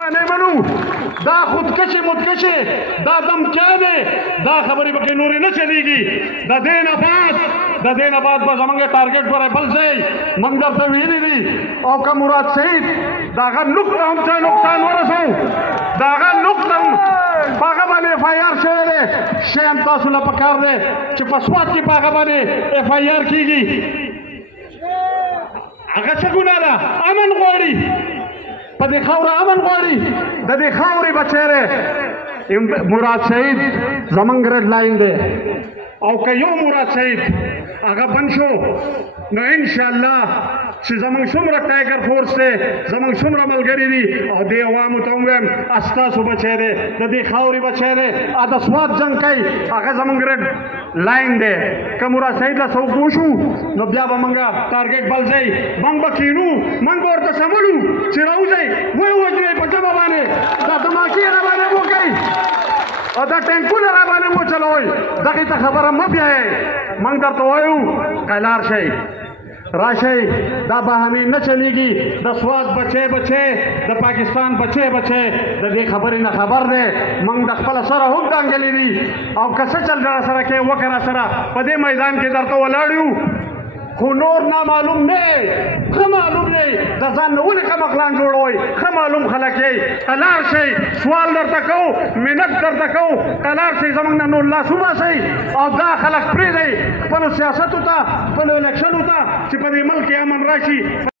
نه منو دا خودکشي متکشي دا دم کیا دی دا خبرې پکې نورې نه چلیږي د دې نه بعد به زمونږ ټارګټ پر بل ځای موږ درته ویلي دي او که مراد سعید د هغه نقطه هم څه نقصان ورسو د هغه نقطه هم په هغه باندې اف آی آر شوی دی شی هم تاسو له پکار دی چې په سوات کې په هغه باندې اف آی آر کېږي هغه څه ګناه ده امن غواړي په دې خاوره امن غواړي د دې خاورې بچی دی مراد سعید زمونږ رډ لاین دی او که یو مراد سعید هغه بند شو نو انشاءالله چې زمونږ څومره ټایګر فورس دی زمونږ څومره ملګري دي او دې عوامو ته ووایم ستاسو بچی دی د دې خاورې بچی دی د سوات جنګ کوي هغه زمونږ رډ لاین دی که مراد سعید له څوک وشو نو بیا به موږ ټارګټ بل ځای موږ به کینو موږ به ورته سمړو چې راوځئ ویې وژنئ په ژبه باندې دا دماکې را باندې وکئ او دا ټینکونه را باندې وچلوئ دغې ته خبره مه بیایئ موږ درته وایو که لاړ شئ راشئ دا بهانې نه چلیږي د سوات بچی د پاکستان بچی د دې خبرې نه خبر دی موږ د خپله سره هم دانګلي دي او که څه چل را سره کوې وکړه را سره په دې میدان کې درته ولاړ یو خو نور نامعلوم نه ښه معلوم دی د ځان نه ولې ښه مقلان جوړوئ ښه معلوم خلک یئ که لاړ شئ سوال درته کوو منت درته کوو که لاړ شئ زموږ نه نور لاس وباسئ او دا خلک پرېږدئ خپلو سیاستو ته خپلو الیکشنو ته چې په دې ملک کې امن راشي